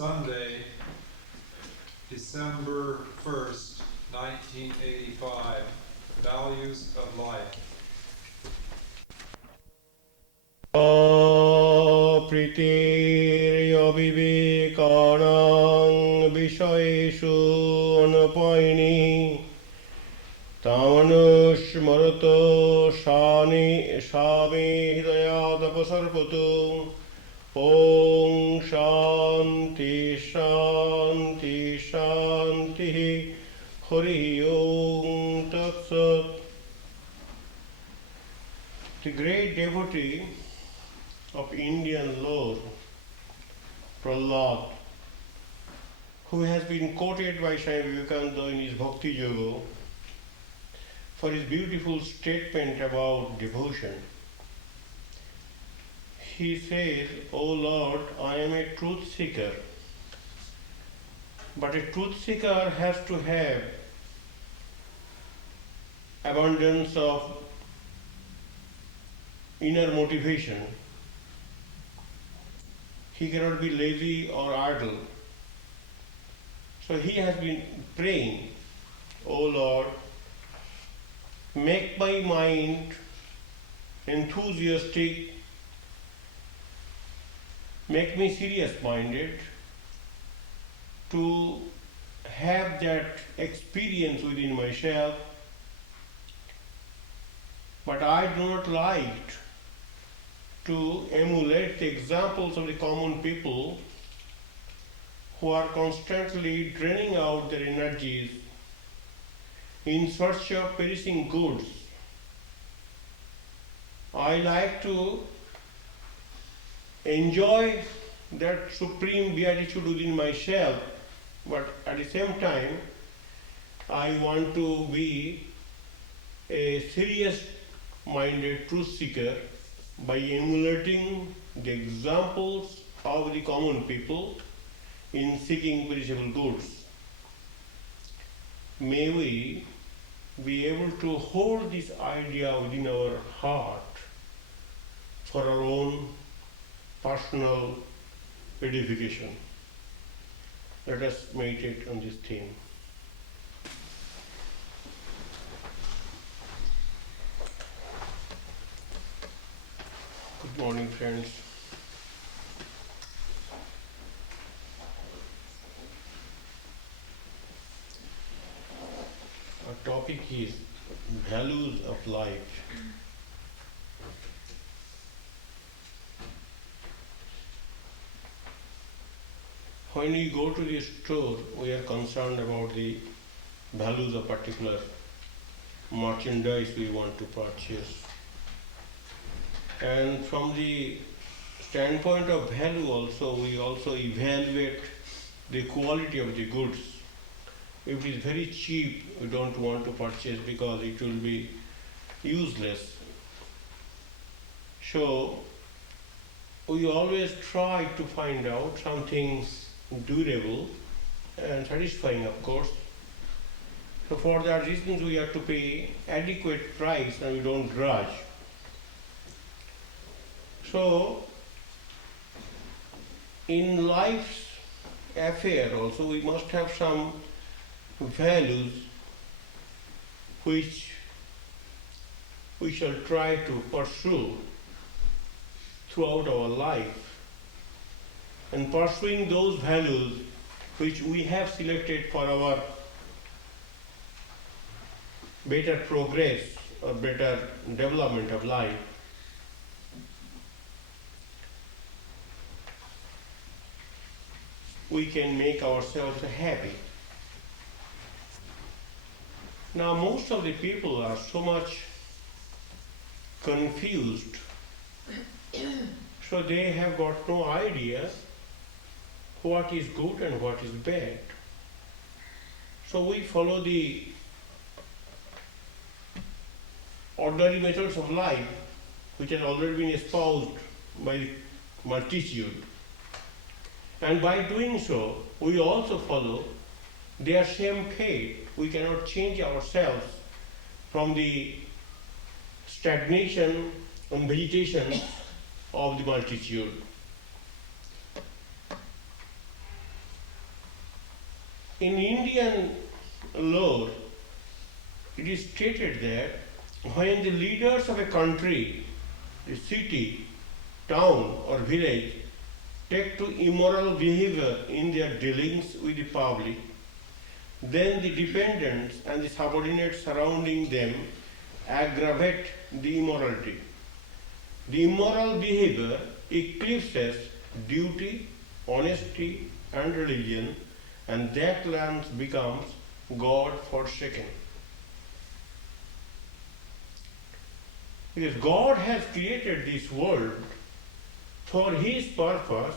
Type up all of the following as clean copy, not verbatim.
Sunday, December 1st, 1985, Values of Life. Pritiryavivekanang vishayeshu anapayini tamanusmarato shami hidayadapasarpatu Om Shanti Shanti Shanti Hari Om Tat Sat. The great devotee of Indian Lord, Prahlad, who has been quoted by Swami Vivekananda in his Bhakti Yoga for his beautiful statement about devotion. He says, O Lord, I am a truth seeker. But a truth seeker has to have abundance of inner motivation. He cannot be lazy or idle. So he has been praying, O Lord, make my mind enthusiastic, make me serious-minded to have that experience within myself. But I do not like to emulate the examples of the common people who are constantly draining out their energies in search of perishing goods. I like to enjoy that supreme beatitude within myself, but at the same time, I want to be a serious-minded truth seeker by emulating the examples of the common people in seeking perishable goods. May we be able to hold this idea within our heart for our own personal edification. Let us meditate on this theme. Good morning, friends. Our topic is values of life. When we go to the store, we are concerned about the values of particular merchandise we want to purchase. And from the standpoint of value also, we also evaluate the quality of the goods. If it is very cheap, we don't want to purchase because it will be useless. So, we always try to find out something durable and satisfying, of course. So for that reason, we have to pay adequate price and we don't grudge. So, in life's affair also, we must have some values which we shall try to pursue throughout our life. And pursuing those values which we have selected for our better progress or better development of life, we can make ourselves happy. Now, most of the people are so much confused, so they have got no idea what is good and what is bad. So we follow the ordinary methods of life which has already been espoused by the multitude. And by doing so, we also follow their same fate. We cannot change ourselves from the stagnation and vegetation of the multitude. in Indian lore, it is stated that when the leaders of a country, a city, town, or village take to immoral behavior in their dealings with the public, then the dependents and the subordinates surrounding them aggravate the immorality. The immoral behavior eclipses duty, honesty, and religion, and that land becomes God forsaken. Because God has created this world for His purpose,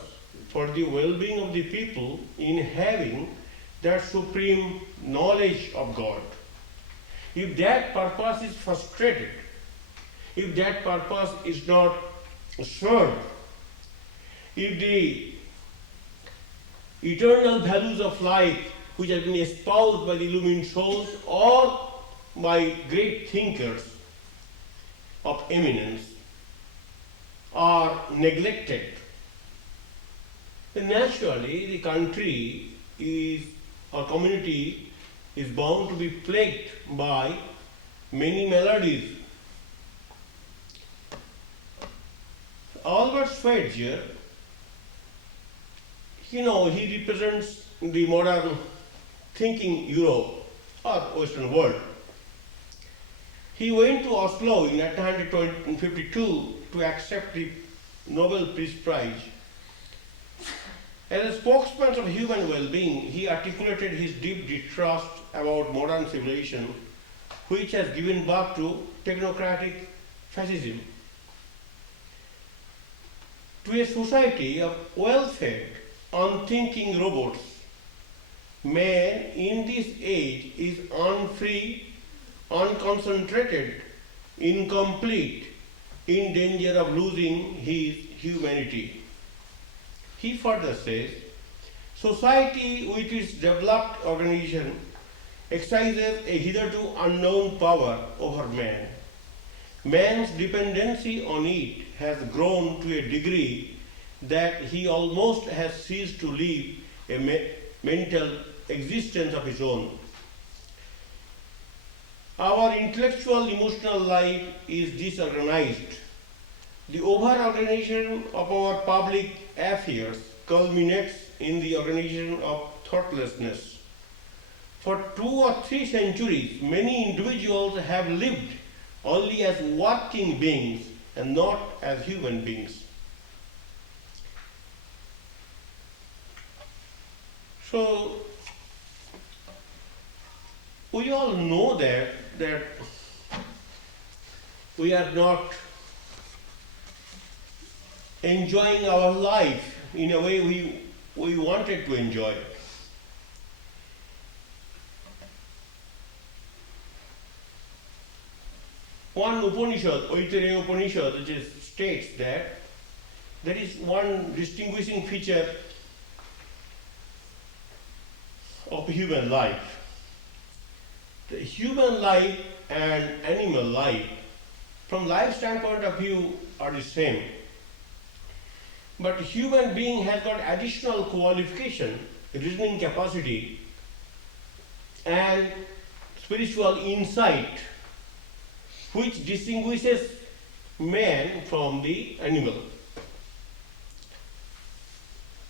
for the well-being of the people in having that supreme knowledge of God. If that purpose is frustrated, if that purpose is not served, if the eternal values of life which have been espoused by the illumined souls or by great thinkers of eminence are neglected, then naturally the country is or community is bound to be plagued by many maladies. Albert Schweitzer, he represents the modern thinking Europe or Western world. He went to Oslo in 1952 to accept the Nobel Peace Prize. As a spokesman of human well-being, he articulated his deep distrust about modern civilization, which has given birth to technocratic fascism. To a society of well-fed, unthinking robots, man in this age is unfree, unconcentrated, incomplete, in danger of losing his humanity. He further says, society with its developed organization exercises a hitherto unknown power over man. Man's dependency on it has grown to a degree that he almost has ceased to live a mental existence of his own. Our intellectual, emotional life is disorganized. The over-organization of our public affairs culminates in the organization of thoughtlessness. For 2 or 3 centuries, many individuals have lived only as working beings and not as human beings. So, we all know that we are not enjoying our life in a way we wanted to enjoy it. One Upanishad, Aitareya Upanishad, which states that there is one distinguishing feature of human life. The human life and animal life, from life standpoint of view, are the same. But human being has got additional qualification, reasoning capacity, and spiritual insight, which distinguishes man from the animal.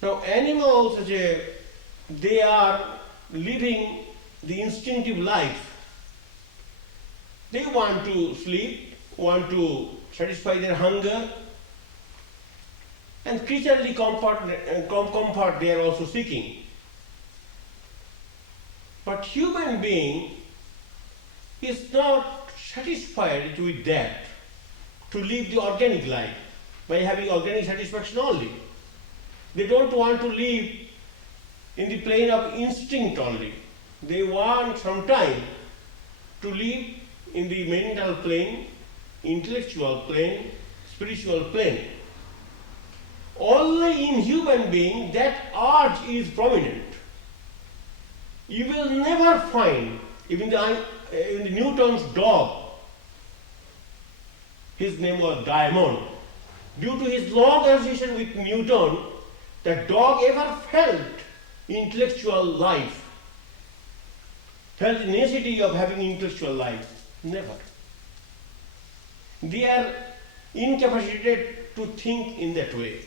Now, animals, they are living the instinctive life. They want to sleep, want to satisfy their hunger, and creaturely comfort they are also seeking. But human being is not satisfied with that, to live the organic life by having organic satisfaction only. They don't want to live in the plane of instinct only. They want some time to live in the mental plane, intellectual plane, spiritual plane. Only in human being that urge is prominent. You will never find, even in Newton's dog, his name was Diamond. Due to his long association with Newton, the dog ever felt intellectual life. felt the necessity of having intellectual life. Never. They are incapacitated to think in that way.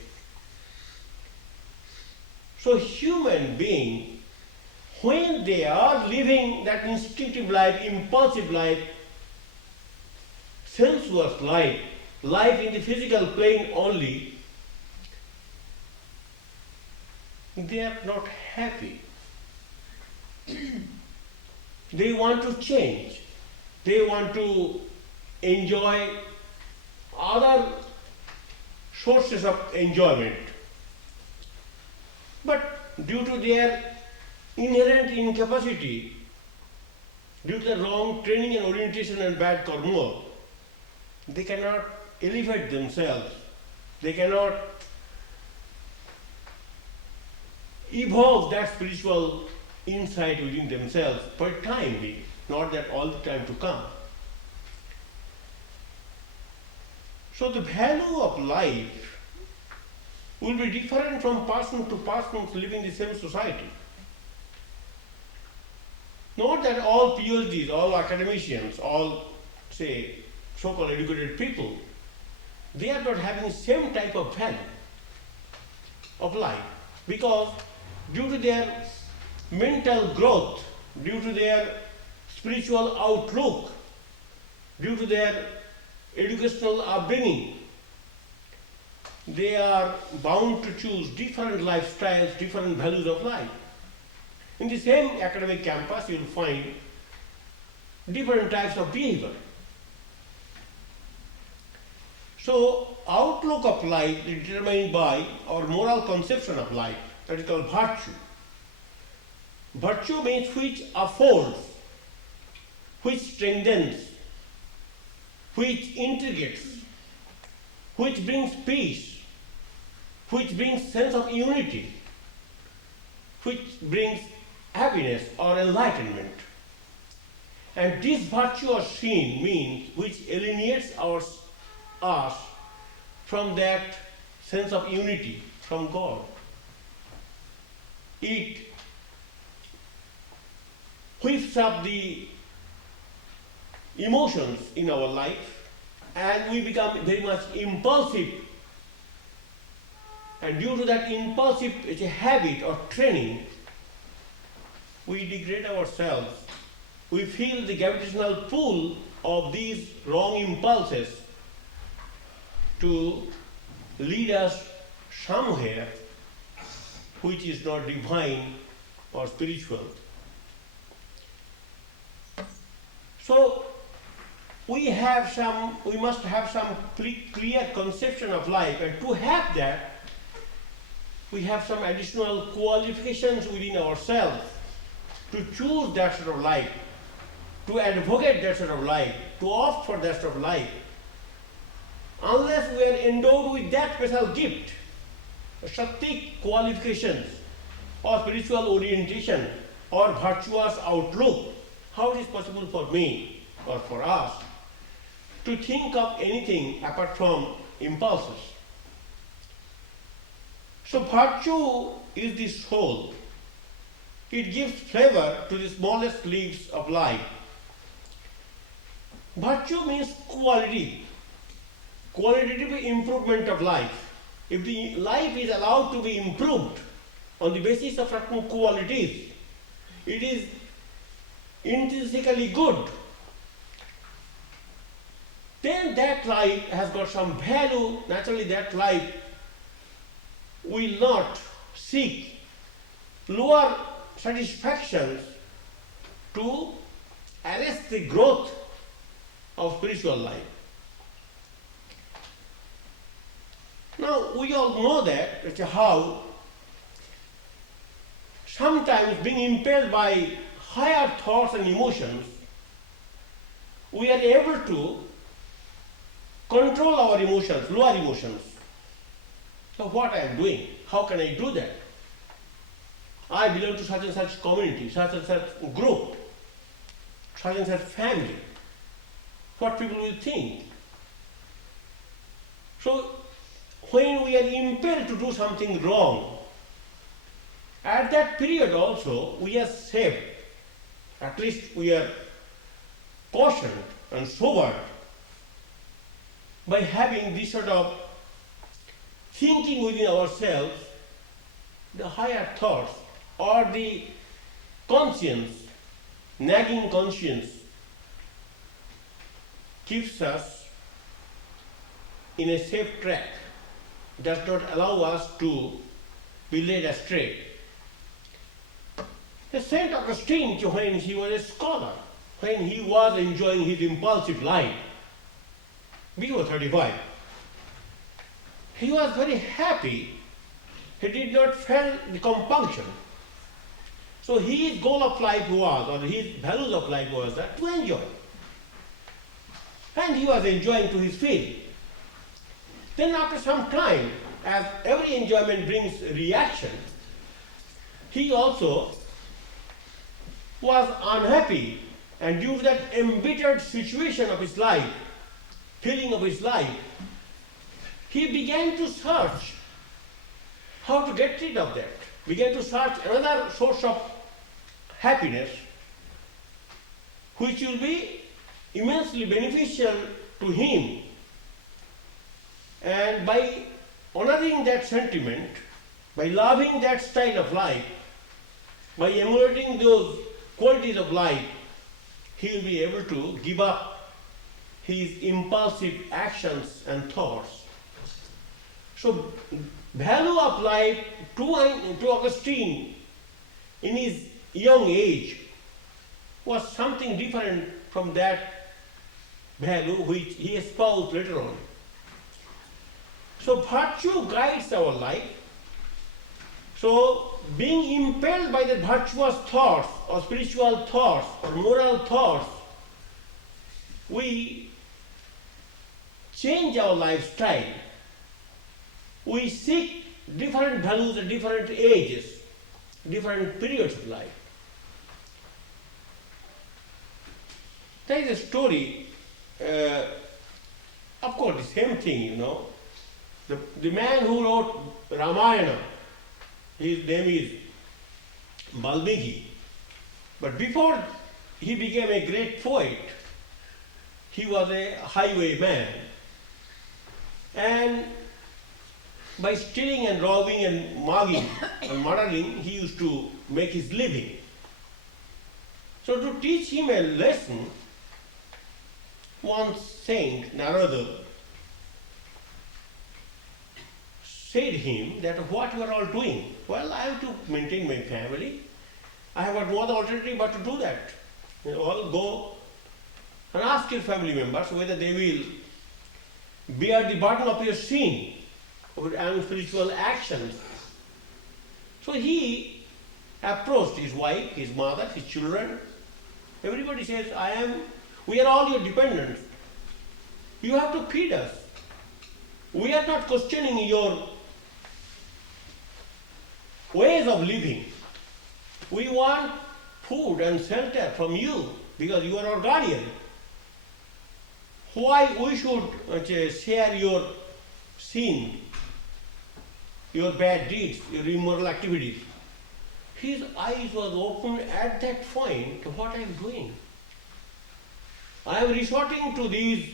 So human being, when they are living that instinctive life, impulsive life, sensuous life, life in the physical plane only, they are not happy. They want to change. They want to enjoy other sources of enjoyment. But due to their inherent incapacity, due to the wrong training and orientation and bad karma, they cannot elevate themselves. They cannot evolve that spiritual insight within themselves for time being, not that all the time to come. So the value of life will be different from person to person living in the same society. Not that all PhDs, all academicians, all, say, so-called educated people, they are not having the same type of value of life, because due to their mental growth, due to their spiritual outlook, due to their educational upbringing, they are bound to choose different lifestyles, different values of life. In the same academic campus, you will find different types of behavior. So, outlook of life is determined by our moral conception of life, that is called virtue. Virtue means which upholds, which strengthens, which integrates, which brings peace, which brings sense of unity, which brings happiness or enlightenment. And this virtue or sin means which alienates us from that sense of unity from God. It whips up the emotions in our life, and we become very much impulsive. And due to that impulsive habit or training, we degrade ourselves. We feel the gravitational pull of these wrong impulses to lead us somewhere which is not divine or spiritual. So we must have some clear conception of life, and to have that, we have some additional qualifications within ourselves to choose that sort of life, to advocate that sort of life, to opt for that sort of life. Unless we are endowed with that special gift, Shakti qualifications, or spiritual orientation, or virtuous outlook, how it is possible for me or for us to think of anything apart from impulses? So virtue is the soul. It gives flavor to the smallest leaves of life. Virtue means quality, qualitative improvement of life. If the life is allowed to be improved on the basis of certain qualities, it is intrinsically good. Then that life has got some value. Naturally, that life will not seek lower satisfactions to arrest the growth of spiritual life. Now, we all know that how sometimes being impelled by higher thoughts and emotions, we are able to control our emotions, lower emotions. So what I am doing, how can I do that? I belong to such and such community, such and such group, such and such family. What people will think. So when we are impelled to do something wrong, at that period also we are safe At least we are cautioned and sobered by having this sort of thinking within ourselves, the higher thoughts or the conscience, nagging conscience, keeps us in a safe track, does not allow us to be led astray. The Saint Augustine, when he was a scholar, when he was enjoying his impulsive life, before 35, he was very happy. He did not feel the compunction. So his goal of life was, or his values of life was that to enjoy. And he was enjoying to his fill. Then after some time, as every enjoyment brings reaction, he also was unhappy, and due to that embittered situation of his life, feeling of his life, he began to search how to get rid of that, began to search another source of happiness which will be immensely beneficial to him. And by honoring that sentiment, by loving that style of life, by emulating those qualities of life, he will be able to give up his impulsive actions and thoughts. So, value of life to Augustine in his young age was something different from that value which he espoused later on. So, virtue guides our life. So, being impelled by the virtuous thoughts or spiritual thoughts or moral thoughts, we change our lifestyle. We seek different values at different ages, different periods of life. There is a story, of course, the same thing, you know. The man who wrote Ramayana, his name is Valmiki. But before he became a great poet, he was a highwayman. And by stealing and robbing and mugging and murdering, he used to make his living. So to teach him a lesson, one saint, Narada, said him that what you are all doing? Well, I have to maintain my family. I have got no other alternative but to do that. You all go and ask your family members whether they will bear the burden of your sin or unspiritual actions. So he approached his wife, his mother, his children. Everybody says, we are all your dependents. You have to feed us. We are not questioning your ways of living. We want food and shelter from you because you are our guardian. Why we should share your sin, your bad deeds, your immoral activities? His eyes was opened at that point to what I am doing. I am resorting to these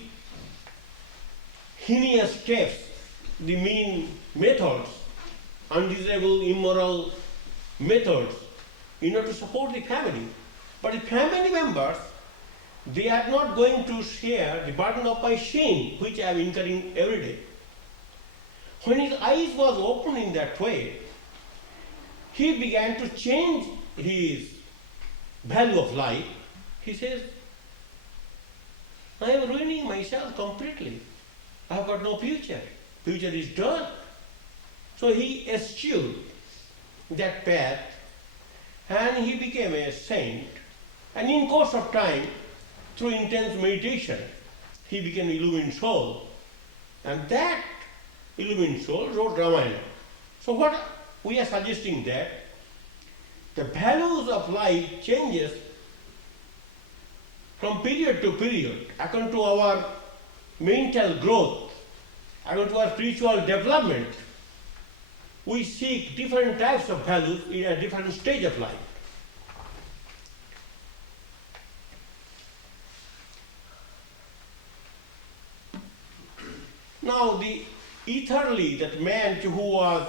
heinous steps, the mean methods, undesirable, immoral methods, in order to support the family. But the family members, they are not going to share the burden of my sin, which I am incurring every day. When his eyes was opened in that way, he began to change his value of life. He says, I am ruining myself completely. I have got no future. Future is done. So he eschewed that path and he became a saint. And in course of time, through intense meditation, he became an illumined soul. And that illumined soul wrote Ramayana. So what we are suggesting that the values of life changes from period to period according to our mental growth, according to our spiritual development. We seek different types of values in a different stage of life. Now the etherly, that man who was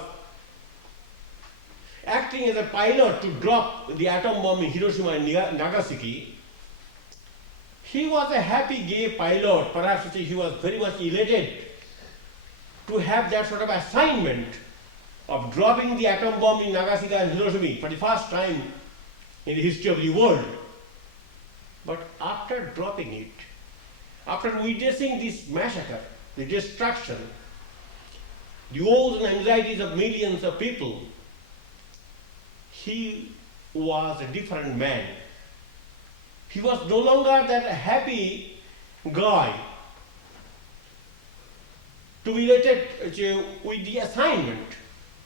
acting as a pilot to drop the atom bomb in Hiroshima and Nagasaki, he was a happy gay pilot. Perhaps he was very much elated to have that sort of assignment of dropping the atom bomb in Nagasaki and Hiroshima for the first time in the history of the world. But after dropping it, after witnessing this massacre, the destruction, the woes and anxieties of millions of people, he was a different man. He was no longer that happy guy to be related with the assignment,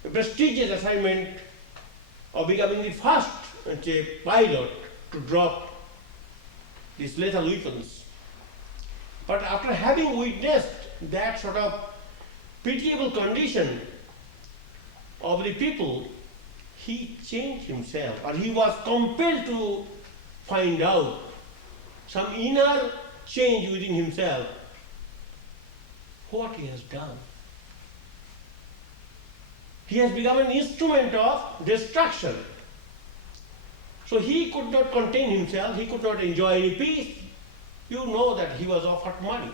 the prestigious assignment of becoming the first pilot to drop these lethal weapons. But after having witnessed that sort of pitiable condition of the people, he changed himself, or he was compelled to find out some inner change within himself, what he has done. He has become an instrument of destruction. So he could not contain himself, he could not enjoy any peace. You know that he was offered money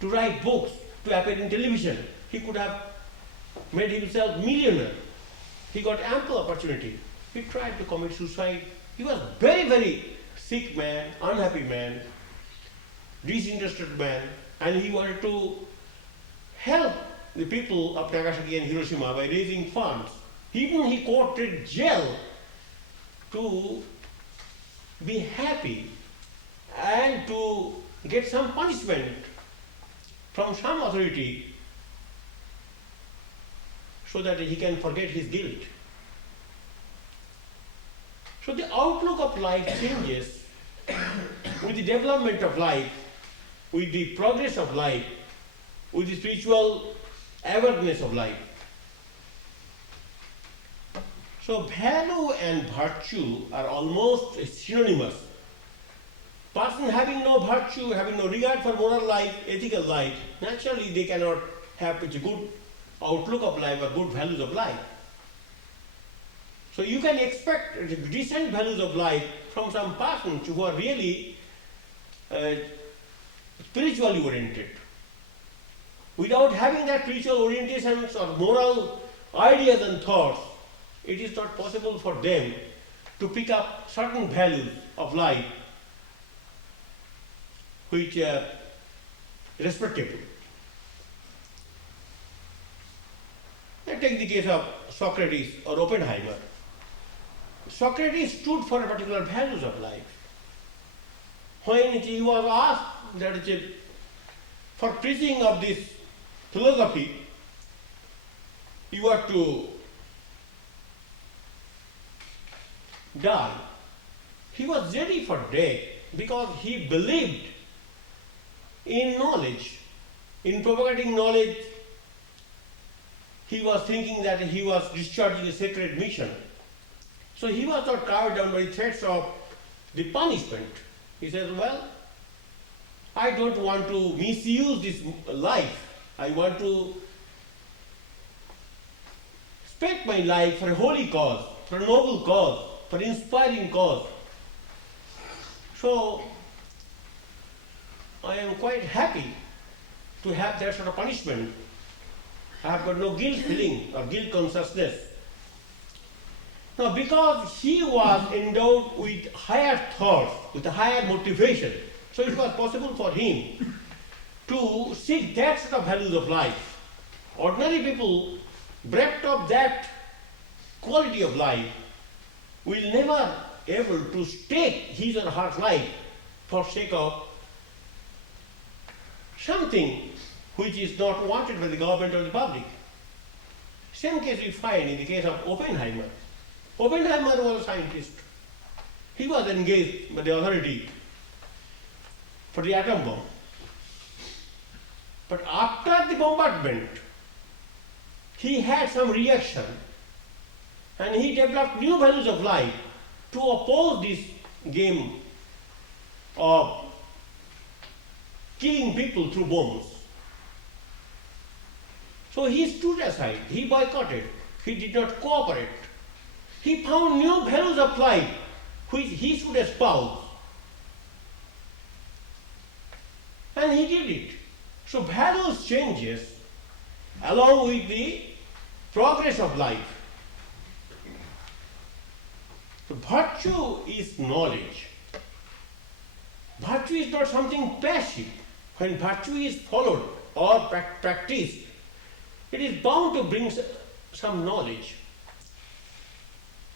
to write books, to appear in television. He could have made himself millionaire. He got ample opportunity. He tried to commit suicide. He was very, very sick man, unhappy man, disinterested man, and he wanted to help the people of Nagasaki and Hiroshima by raising funds. Even he courted jail to be happy and to get some punishment from some authority so that he can forget his guilt. So the outlook of life changes with the development of life, with the progress of life, with the spiritual awareness of life. So value and virtue are almost synonymous. Person having no virtue, having no regard for moral life, ethical life, naturally they cannot have a good outlook of life or good values of life. So you can expect decent values of life from some persons who are really spiritually oriented. Without having that spiritual orientations or moral ideas and thoughts, it is not possible for them to pick up certain values of life which are respectable. Let's take the case of Socrates or Oppenheimer. Socrates stood for a particular values of life. When he was asked that for preaching of this philosophy, you are to die, he was ready for death because he believed in knowledge, in propagating knowledge. He was thinking that he was discharging a sacred mission. So he was not cowed down by threats of the punishment. He says, well, I don't want to misuse this life. I want to spend my life for a holy cause, for a noble cause, for an inspiring cause. So I am quite happy to have that sort of punishment. I have got no guilt feeling or guilt consciousness. Now, because he was endowed with higher thoughts, with a higher motivation, so it was possible for him to seek that sort of values of life. Ordinary people, bereft of that quality of life, will never able to stake his or her life for sake of something which is not wanted by the government or the public. Same case we find in the case of Oppenheimer. Oppenheimer was a scientist. He was engaged by the authority for the atom bomb. But after the bombardment, he had some reaction and he developed new values of life to oppose this game of killing people through bombs. So he stood aside, he boycotted, he did not cooperate. He found new values of life which he should espouse. And he did it. So values changes along with the progress of life. So virtue is knowledge. Virtue is not something passive. When virtue is followed or practiced, it is bound to bring some knowledge.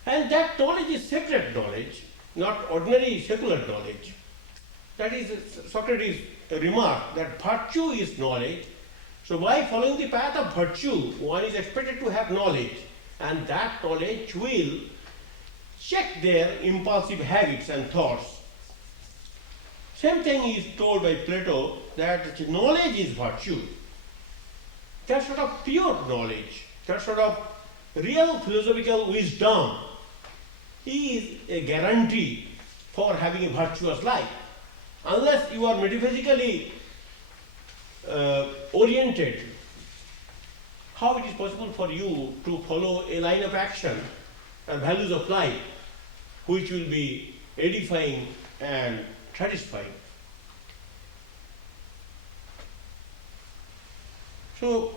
And that knowledge is sacred knowledge, not ordinary secular knowledge. That is Socrates' remark that virtue is knowledge. So by following the path of virtue, one is expected to have knowledge, and that knowledge will check their impulsive habits and thoughts. Same thing is told by Plato that knowledge is virtue. That sort of pure knowledge, that sort of real philosophical wisdom is a guarantee for having a virtuous life. Unless you are metaphysically oriented, how it is possible for you to follow a line of action and values of life which will be edifying and satisfying? So,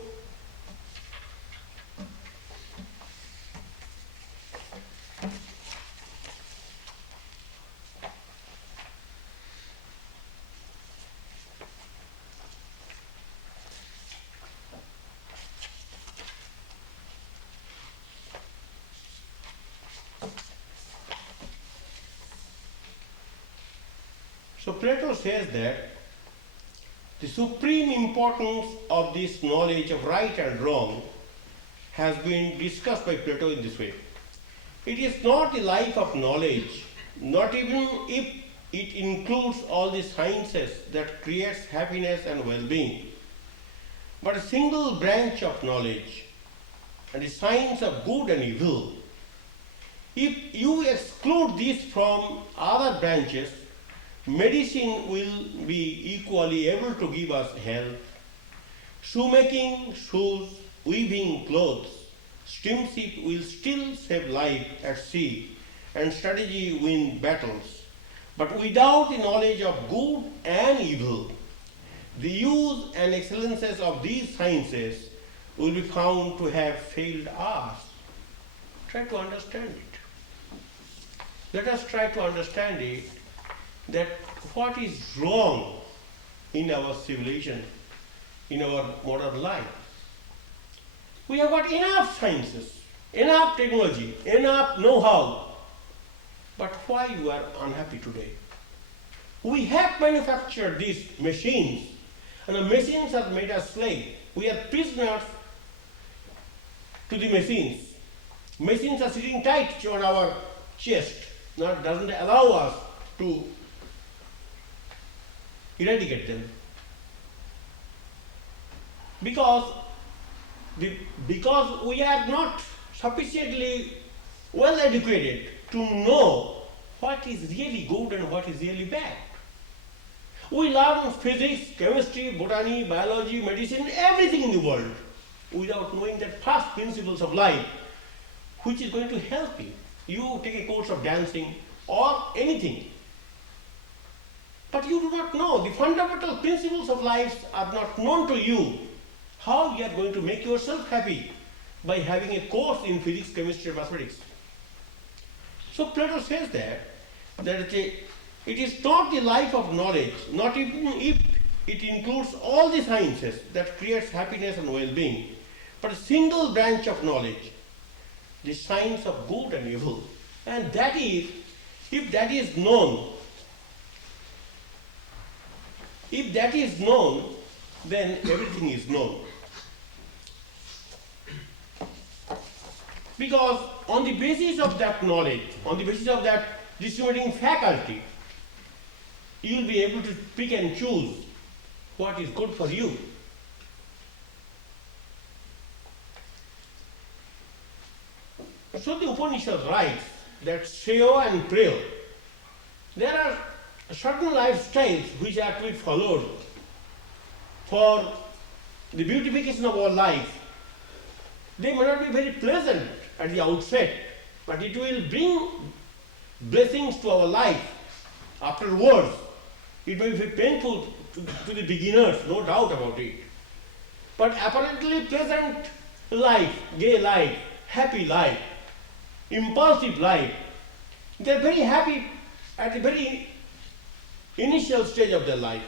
Plato says that the supreme importance of this knowledge of right and wrong has been discussed by Plato in this way. It is not the life of knowledge, not even if it includes all the sciences that creates happiness and well-being, but a single branch of knowledge and the science of good and evil. If you exclude this from other branches, medicine will be equally able to give us health. Shoemaking, shoes, weaving clothes, steamship will still save life at sea, and strategy win battles. But without the knowledge of good and evil, the use and excellences of these sciences will be found to have failed us. Try to understand it. Let us try to understand it, that what is wrong in our civilization, in our modern life. We have got enough sciences, enough technology, enough know-how, but why you are unhappy today? We have manufactured these machines, and the machines have made us slaves. We are prisoners to the machines. Machines are sitting tight on our chest, doesn't allow us to eradicate them. Because we are not sufficiently well educated to know what is really good and what is really bad. We learn physics, chemistry, botany, biology, medicine, everything in the world without knowing that first principles of life, which is going to help you. You take a course of dancing or anything, but you do not know the fundamental principles of life are not known to you. How you are going to make yourself happy by having a course in physics, chemistry, mathematics? So Plato says that it is not the life of knowledge, not even if it includes all the sciences that creates happiness and well-being, but a single branch of knowledge, the science of good and evil. And that is, if that is known, then everything is known. Because on the basis of that knowledge, on the basis of that discriminating faculty, you will be able to pick and choose what is good for you. So the Upanishad writes that Shreya and Preya, there are certain lifestyles which are to be followed for the beautification of our life They may not be very pleasant at the outset, but it will bring blessings to our life afterwards. It may be painful to the beginners, no doubt about it. But apparently pleasant life, gay life, happy life, impulsive life, they are very happy at the very initial stage of their life.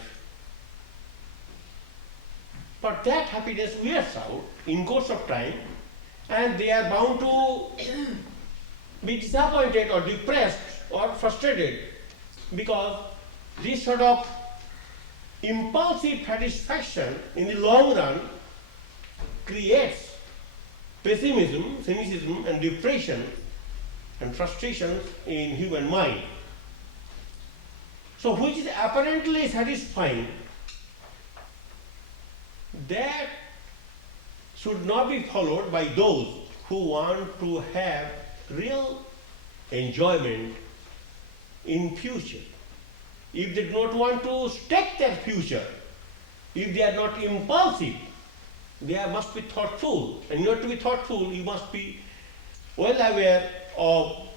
But that happiness wears out in course of time, and they are bound to be disappointed or depressed or frustrated, because this sort of impulsive satisfaction in the long run creates pessimism, cynicism, and depression and frustrations in human mind. So which is apparently satisfying, that should not be followed by those who want to have real enjoyment in future. If they do not want to stake their future, if they are not impulsive, they must be thoughtful. And in order to be thoughtful, you must be well aware of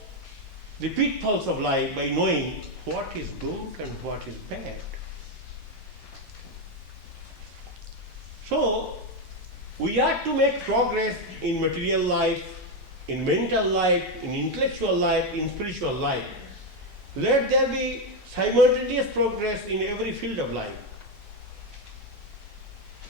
the pitfalls of life by knowing what is good and what is bad. So, we are to make progress in material life, in mental life, in intellectual life, in spiritual life. Let there be simultaneous progress in every field of life.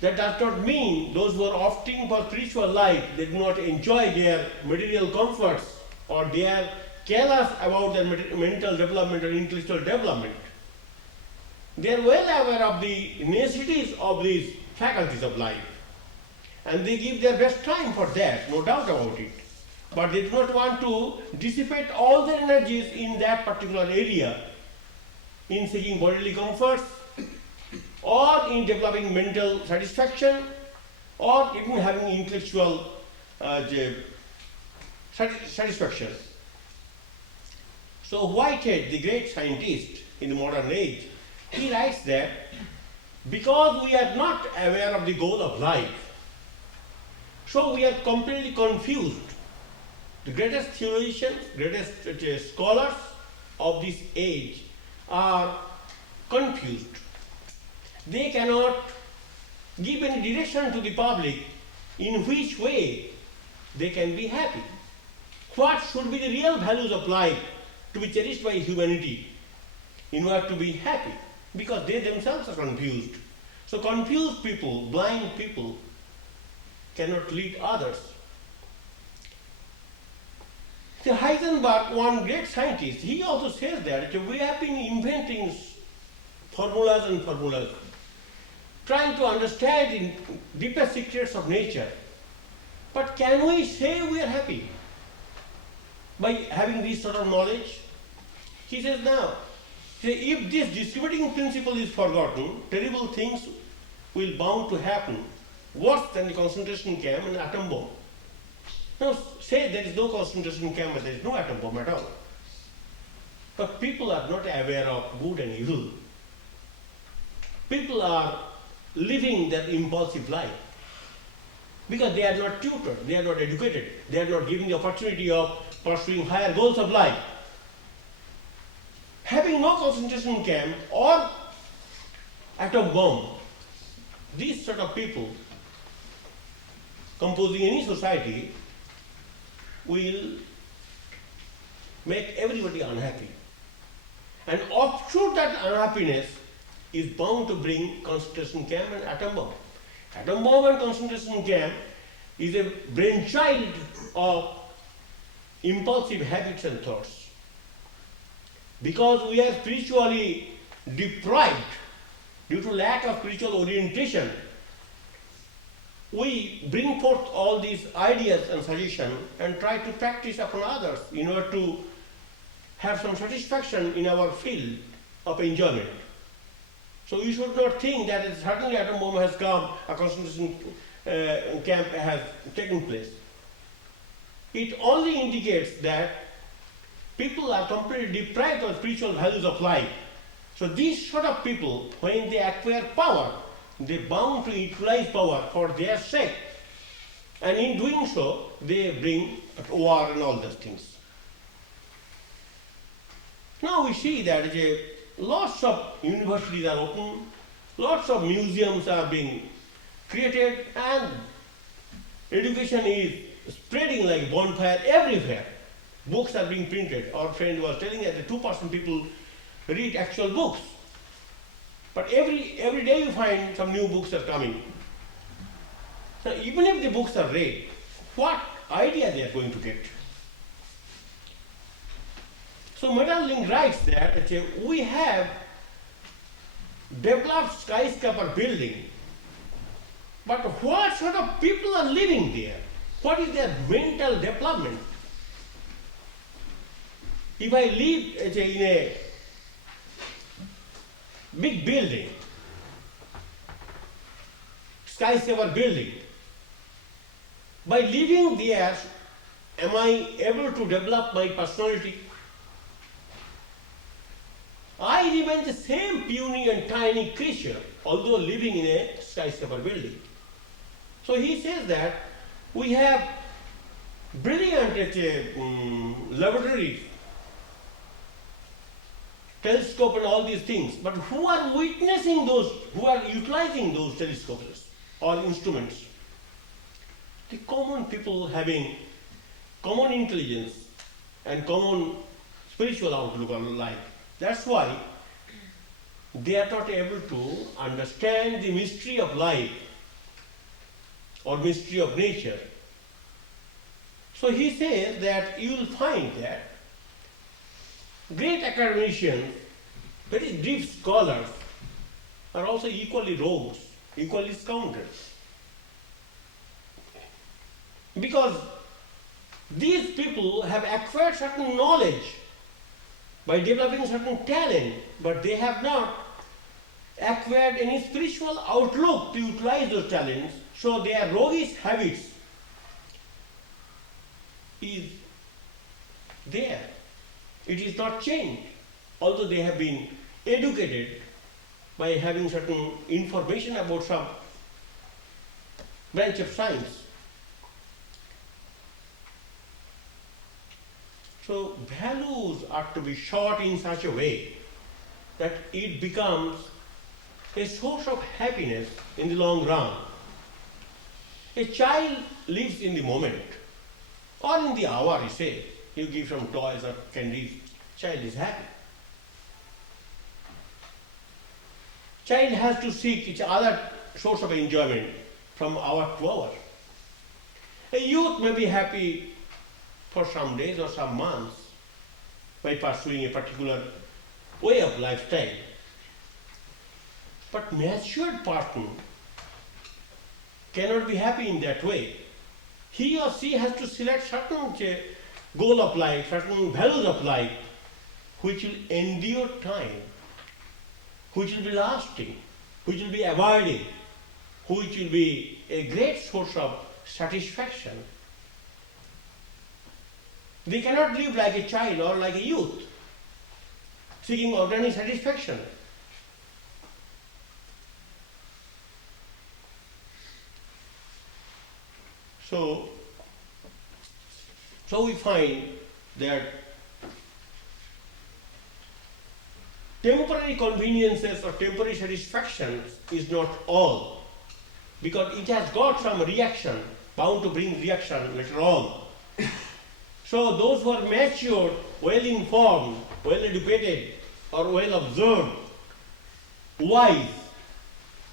That does not mean those who are opting for spiritual life, they do not enjoy their material comforts, or they are careless about their mental development or intellectual development. They are well aware of the necessities of these faculties of life, and they give their best time for that, no doubt about it. But they do not want to dissipate all their energies in that particular area, in seeking bodily comforts, or in developing mental satisfaction, or even having intellectual satisfaction. So Whitehead, the great scientist in the modern age, he writes that because we are not aware of the goal of life, so we are completely confused. The greatest theologians, greatest scholars of this age are confused. They cannot give any direction to the public in which way they can be happy. What should be the real values of life to be cherished by humanity in order to be happy? Because they themselves are confused. So confused people, blind people, cannot lead others. So Heisenberg, one great scientist, he also says that we have been inventing formulas, trying to understand the deepest secrets of nature. But can we say we are happy by having this sort of knowledge? He says now, if this distributing principle is forgotten, terrible things will bound to happen, worse than the concentration camp and atom bomb. Now say there is no concentration camp, but there is no atom bomb at all. But people are not aware of good and evil. People are living their impulsive life because they are not tutored, they are not educated, they are not given the opportunity of pursuing higher goals of life. Having no concentration camp or atom bomb, these sort of people composing any society will make everybody unhappy. And offshoot that unhappiness is bound to bring concentration camp and atom bomb. Atom bomb and concentration camp is a brainchild of impulsive habits and thoughts. Because we are spiritually deprived due to lack of spiritual orientation, we bring forth all these ideas and suggestions and try to practice upon others in order to have some satisfaction in our field of enjoyment. So you should not think that certainly atom bomb has come, a concentration camp has taken place. It only indicates that people are completely deprived of spiritual values of life. So these sort of people, when they acquire power, they are bound to utilize power for their sake. And in doing so, they bring war and all those things. Now we see that lots of universities are open, lots of museums are being created, and education is spreading like bonfire everywhere. Books are being printed. Our friend was telling us that 2% people read actual books. But every day you find some new books are coming. Now, even if the books are read, what idea they are going to get? So Medalling writes that we have developed skyscraper building, but what sort of people are living there? What is their mental development? If I live in a big building, skyscraper building, by living there, am I able to develop my personality? I remain the same puny and tiny creature, although living in a skyscraper building. So he says that we have brilliant laboratories, telescope and all these things, but who are witnessing those, who are utilizing those telescopes or instruments? The common people having common intelligence and common spiritual outlook on life. That's why they are not able to understand the mystery of life or mystery of nature. So he says that you will find that great academicians, very deep scholars, are also equally rogues, equally scoundrels. Because these people have acquired certain knowledge by developing certain talent, but they have not acquired any spiritual outlook to utilize those talents, so their roguish habits is there. It is not changed, although they have been educated by having certain information about some branch of science. So values are to be shot in such a way that it becomes a source of happiness in the long run. A child lives in the moment, or in the hour, you say. You give some toys or candies, child is happy. Child has to seek each other source of enjoyment from hour to hour. A youth may be happy for some days or some months by pursuing a particular way of lifestyle. But matured person cannot be happy in that way. He or she has to select certain goal of life, certain values of life, which will endure time, which will be lasting, which will be abiding, which will be a great source of satisfaction. They cannot live like a child or like a youth, seeking ordinary satisfaction. So we find that temporary conveniences or temporary satisfactions is not all, because it has got some reaction, bound to bring reaction later on. So those who are matured, well informed, well educated, or well observed, wise,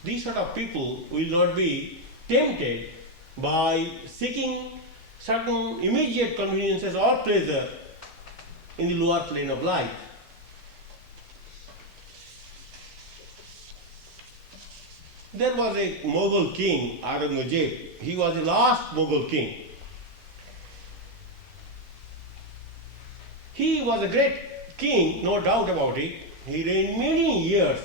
these sort of people will not be tempted by seeking certain immediate conveniences or pleasure in the lower plane of life. There was a Mughal king, Aurangzeb. He was the last Mughal king. He was a great king, no doubt about it. He reigned many years.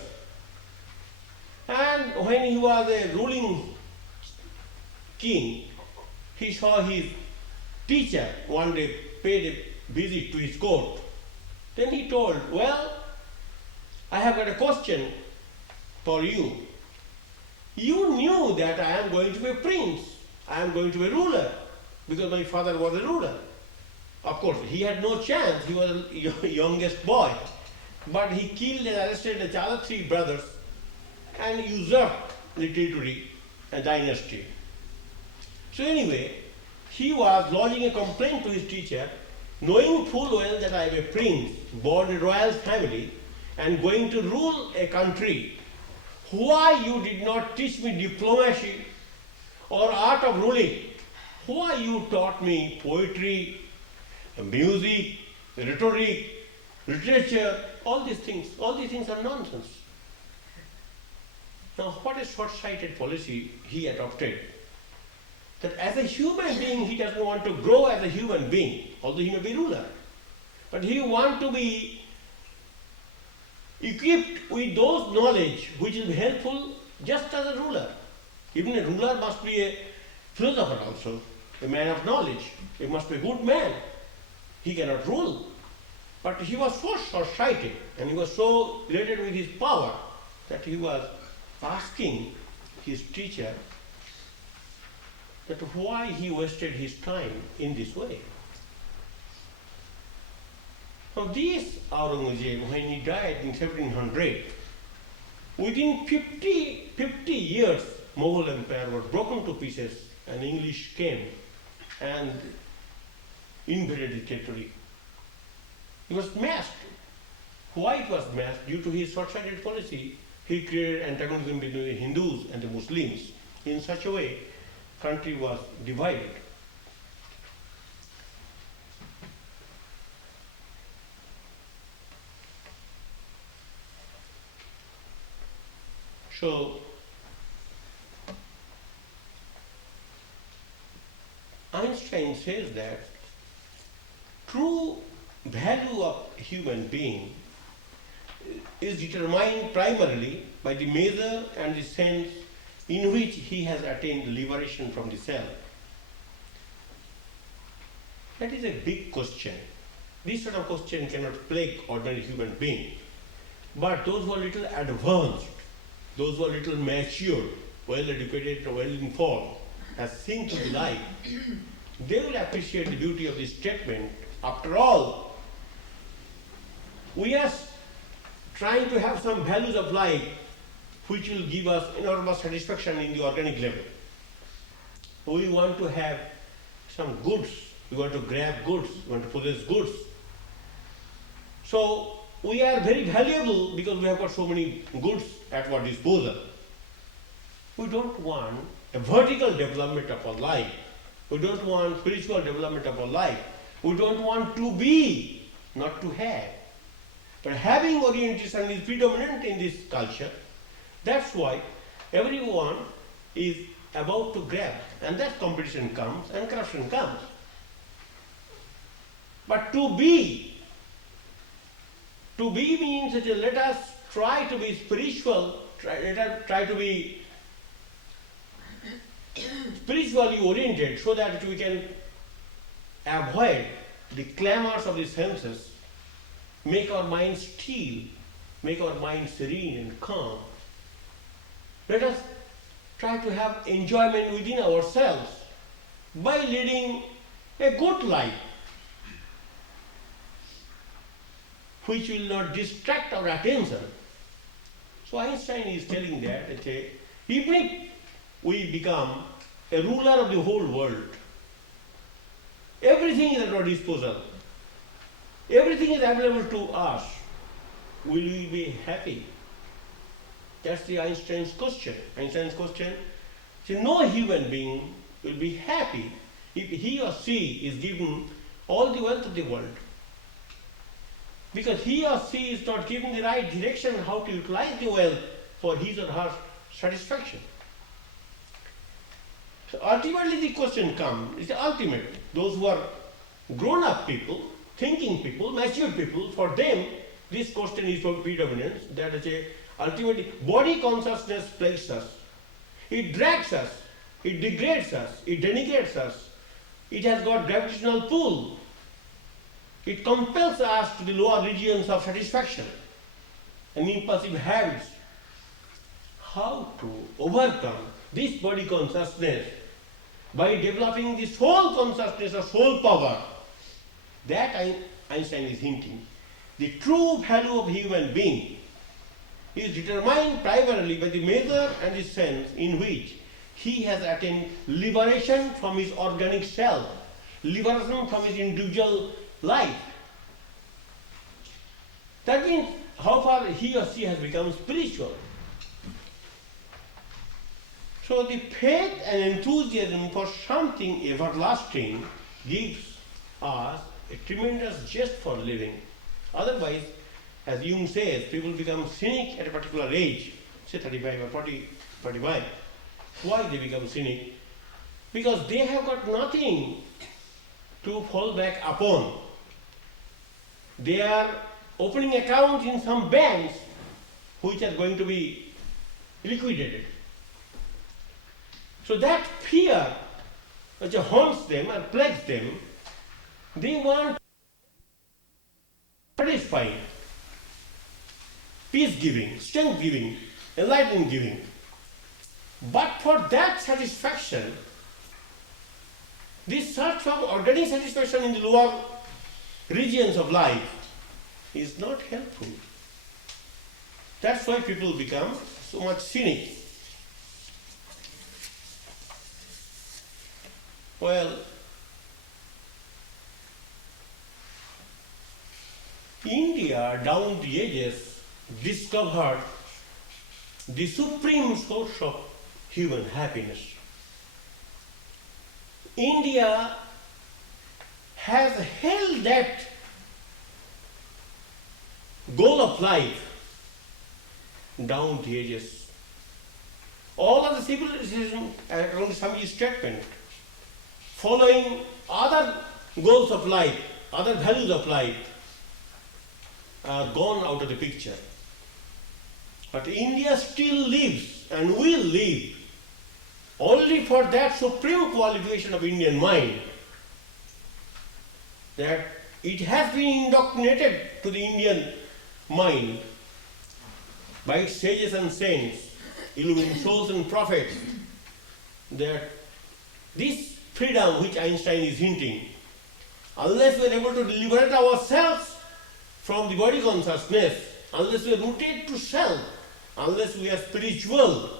And when he was a ruling king, he saw his teacher one day paid a visit to his court. Then he told, "Well, I have got a question for you. You knew that I am going to be a prince. I am going to be a ruler because my father was a ruler. Of course, he had no chance. He was the youngest boy. But he killed and arrested the other three brothers and usurped the territory and dynasty. So anyway, he was lodging a complaint to his teacher, knowing full well that I am a prince, born in a royal family, and going to rule a country. Why you did not teach me diplomacy or art of ruling? Why you taught me poetry, music, rhetoric, literature, all these things? All these things are nonsense. Now, what a short-sighted policy he adopted. That as a human being, he doesn't want to grow as a human being, although he may be ruler. But he wants to be equipped with those knowledge which is helpful just as a ruler. Even a ruler must be a philosopher also, a man of knowledge. He must be a good man. He cannot rule. But he was so short-sighted and he was so elated with his power that he was asking his teacher that why he wasted his time in this way. Now this Aurangzeb, when he died in 1700, within 50 years, Mughal Empire was broken to pieces and English came and invaded the territory. It was smashed. Why it was smashed? Due to his short-sighted policy, he created antagonism between the Hindus and the Muslims. In such a way, country was divided. So, Einstein says that true value of human being is determined primarily by the measure and the sense in which he has attained liberation from the self. That is a big question. This sort of question cannot plague ordinary human being. But those who are little advanced, those who are little mature, well educated, well informed, has seen to the life, they will appreciate the beauty of this statement. After all, we are trying to have some values of life which will give us enormous satisfaction in the organic level. We want to have some goods, we want to grab goods, we want to possess goods. So we are very valuable because we have got so many goods at our disposal. We don't want a vertical development of our life. We don't want spiritual development of our life. We don't want to be, not to have. But having orientation is predominant in this culture. That's why everyone is about to grab, and that competition comes and corruption comes. But to be means that let us try to be spiritual, let us try to be spiritually oriented so that we can avoid the clamors of the senses, make our minds still, make our minds serene and calm. Let us try to have enjoyment within ourselves by leading a good life, which will not distract our attention. So Einstein is telling that even if we become a ruler of the whole world, everything is at our disposal, everything is available to us, will we be happy? That's the Einstein's question. Einstein's question is no human being will be happy if he or she is given all the wealth of the world. Because he or she is not given the right direction how to utilize the wealth for his or her satisfaction. So ultimately the question comes, it's the ultimate. Those who are grown-up people, thinking people, mature people, for them this question is for predominance, that is ultimately body consciousness plagues us. It drags us, it degrades us, it denigrates us. It has got gravitational pull. It compels us to the lower regions of satisfaction and impulsive habits. How to overcome this body consciousness by developing the soul consciousness or soul power. That Einstein is hinting. The true value of human being is determined primarily by the measure and the sense in which he has attained liberation from his organic self, liberation from his individual life. That means how far he or she has become spiritual. So the faith and enthusiasm for something everlasting gives us a tremendous zest for living. Otherwise, as Jung says, people become cynic at a particular age, say 35 or 40, 45. Why they become cynic? Because they have got nothing to fall back upon. They are opening accounts in some banks which are going to be liquidated. So that fear which haunts them or plagues them, they want satisfying, peace giving, strength giving, enlightenment giving. But for that satisfaction, this search for organic satisfaction in the lower regions of life is not helpful. That's why people become so much cynic. Well, India down the ages discovered the supreme source of human happiness. India has held that goal of life down the ages. All of the civilizations, according to Swami's statement, following other goals of life, other values of life, are gone out of the picture. But India still lives and will live only for that supreme qualification of Indian mind, that it has been indoctrinated to the Indian mind by its sages and saints, illumined souls and prophets, that this freedom which Einstein is hinting, unless we are able to liberate ourselves from the body consciousness, unless we are rooted to self, unless we are spiritual,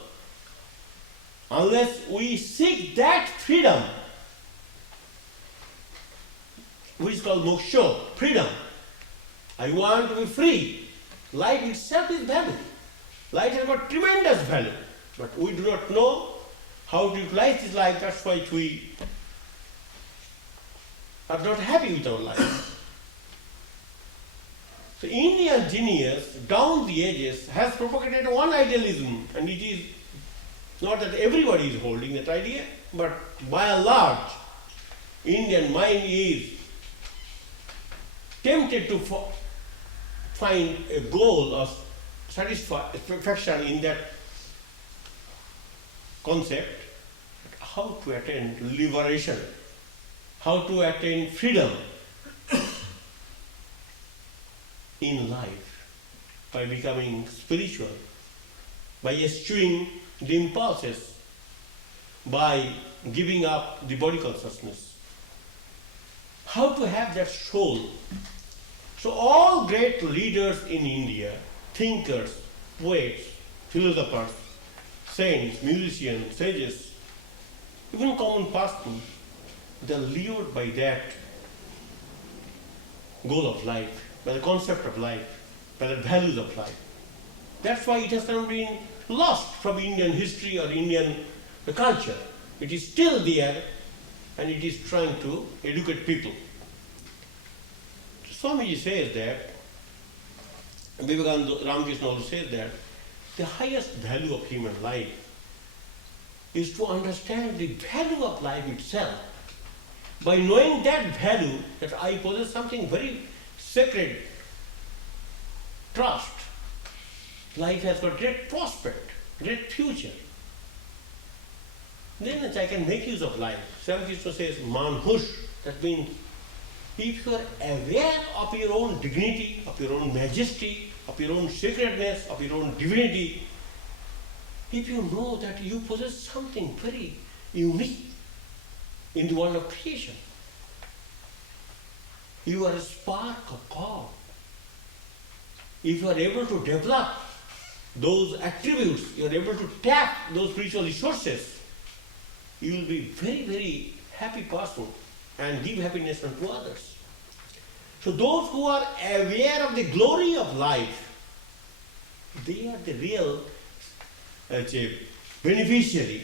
unless we seek that freedom, which is called moksha, freedom. I want to be free. Life itself is value. Life has got tremendous value, but we do not know how to utilize this life. That's why we are not happy with our life. So Indian genius down the ages has propagated one idealism, and it is not that everybody is holding that idea, but by and large, Indian mind is tempted to find a goal of satisfaction in that concept, how to attain liberation, how to attain freedom in life by becoming spiritual, by eschewing the impulses, by giving up the body consciousness. How to have that soul. So all great leaders in India, thinkers, poets, philosophers, saints, musicians, sages, even common persons, they are lured by that goal of life, by the concept of life, by the values of life. That's why it has not been lost from Indian history or Indian culture. It is still there, and it is trying to educate people. Swamiji says that, Vivekananda, Ramakrishna Order says that the highest value of human life is to understand the value of life itself. By knowing that value, that I possess something very sacred, trust, life has got great prospect, great future. Then I can make use of life. Swami Krishna says, manhush, that means if you are aware of your own dignity, of your own majesty, of your own sacredness, of your own divinity, if you know that you possess something very unique, in the world of creation. You are a spark of God. If you are able to develop those attributes, you are able to tap those spiritual resources, you will be very, very happy person and give happiness unto others. So those who are aware of the glory of life, they are the real beneficiary,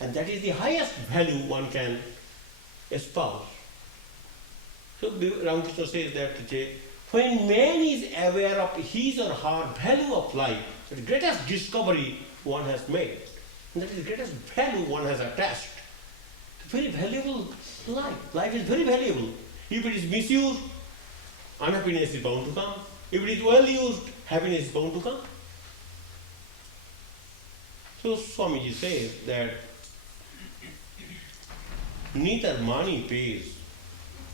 and that is the highest value one can espouse. So Ramakrishna says that when man is aware of his or her value of life, the greatest discovery one has made, and that is the greatest value one has attached. It's very valuable life. Life is very valuable. If it is misused, unhappiness is bound to come. If it is well used, happiness is bound to come. So Swamiji says that neither money pays,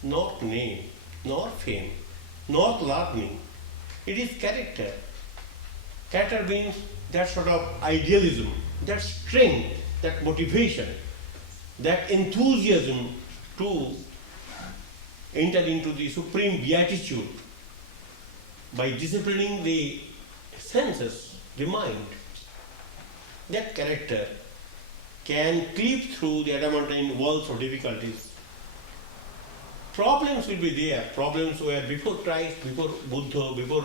nor name, nor fame, nor learning. It is character. Character means that sort of idealism, that strength, that motivation, that enthusiasm to enter into the supreme beatitude by disciplining the senses, the mind. That character can clip through the adamantine walls of difficulties. Problems will be there. Problems were before Christ, before Buddha, before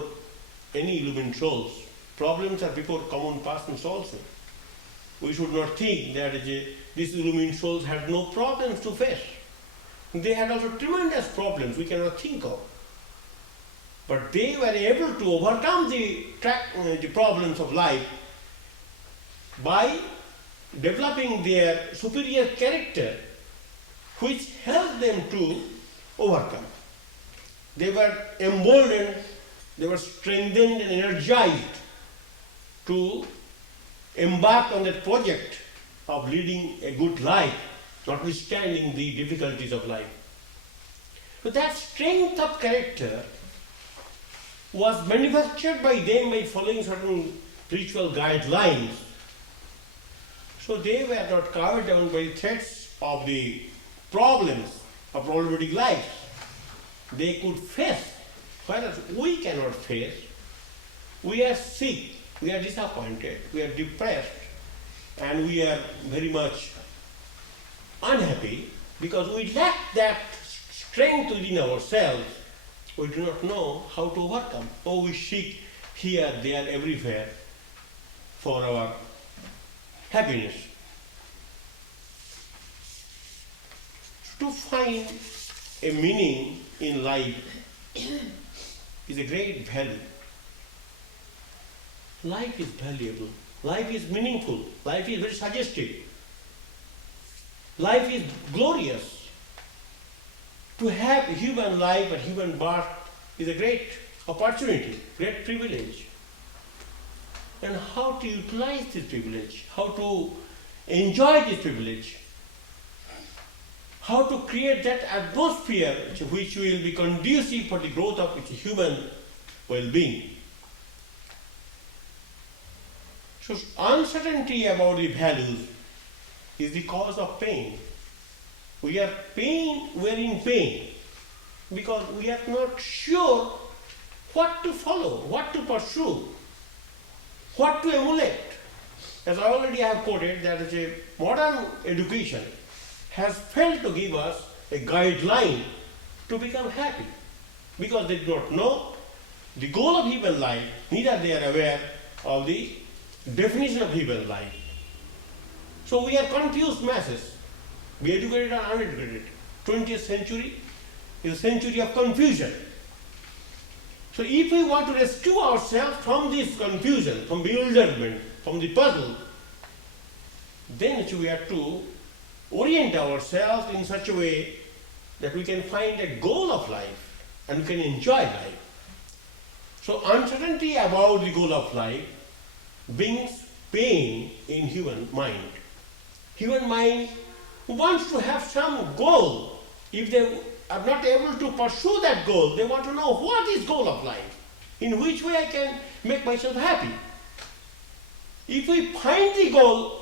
any illumined souls. Problems are before common persons also. We should not think that these illumined souls had no problems to face. They had also tremendous problems we cannot think of. But they were able to overcome the problems of life by developing their superior character, which helped them to overcome. They were emboldened, they were strengthened and energized to embark on that project of leading a good life, notwithstanding the difficulties of life. But that strength of character was manufactured by them by following certain spiritual guidelines. So they were not covered down by the threats of the problems of problematic life. They could face, whereas we cannot face. We are sick, we are disappointed, we are depressed, and we are very much unhappy because we lack that strength within ourselves. We do not know how to overcome. Oh, we seek here, there, everywhere for our happiness. To find a meaning in life is a great value. Life is valuable. Life is meaningful. Life is very suggestive. Life is glorious. To have human life and human birth is a great opportunity, great privilege. And how to utilize this privilege, how to enjoy this privilege, how to create that atmosphere which will be conducive for the growth of its human well-being. So uncertainty about the values is the cause of pain. We are in pain because we are not sure what to follow, what to pursue, what to emulate. As I already have quoted, that is a modern education has failed to give us a guideline to become happy because they do not know the goal of human life, neither they are aware of the definition of human life. So we are confused masses. Be educated or uneducated. 20th century is a century of confusion. So if we want to rescue ourselves from this confusion, from bewilderment, from the puzzle, then we have to orient ourselves in such a way that we can find a goal of life and we can enjoy life. So uncertainty about the goal of life brings pain in human mind. Human mind wants to have some goal. If they are not able to pursue that goal, they want to know what is goal of life, in which way I can make myself happy. If we find the goal,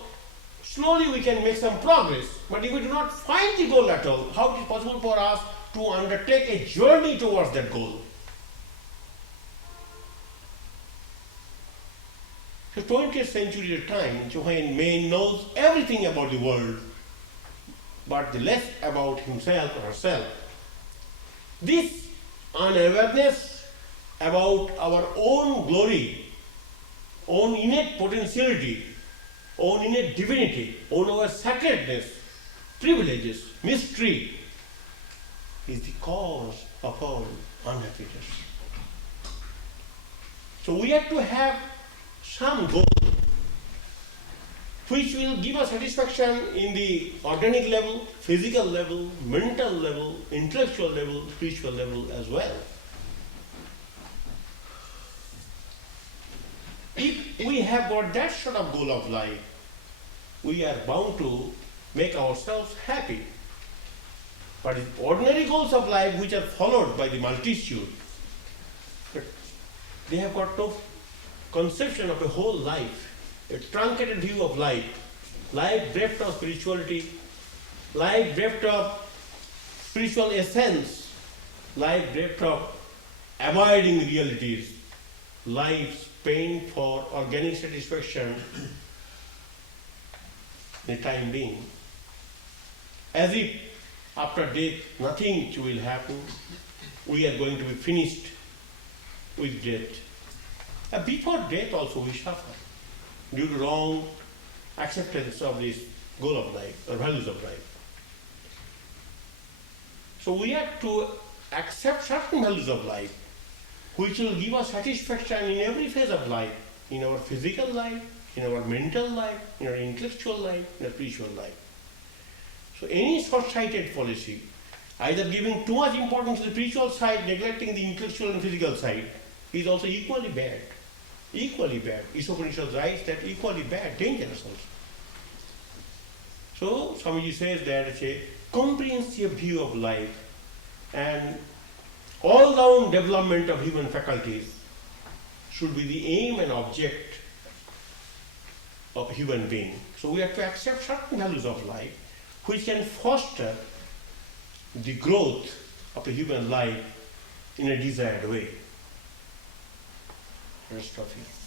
slowly we can make some progress. But if we do not find the goal at all, how it is possible for us to undertake a journey towards that goal? So 20th century is a time when man knows everything about the world, but the less about himself or herself. This unawareness about our own glory, own innate potentiality, own innate divinity, own our sacredness, privileges, mystery, is the cause of our unhappiness. So we have to have some goal which will give us satisfaction in the organic level, physical level, mental level, intellectual level, spiritual level as well. If we have got that sort of goal of life, we are bound to make ourselves happy. But the ordinary goals of life which are followed by the multitude, but they have got no conception of a whole life, a truncated view of life bereft of spirituality, life bereft of spiritual essence, life bereft of abiding realities, life spent for organic satisfaction in the time being, as if after death nothing will happen, we are going to be finished with death. Before death also we suffer due to wrong acceptance of this goal of life or values of life. So we have to accept certain values of life which will give us satisfaction in every phase of life, in our physical life, in our mental life, in our intellectual life, in our spiritual life. So any short-sighted policy, either giving too much importance to the spiritual side, neglecting the intellectual and physical side, is also equally bad. Equally bad. Upanishad writes that equally bad, dangerous also. So Swamiji says that it's a comprehensive view of life and all-round development of human faculties should be the aim and object of a human being. So we have to accept certain values of life which can foster the growth of a human life in a desired way. Rest of it.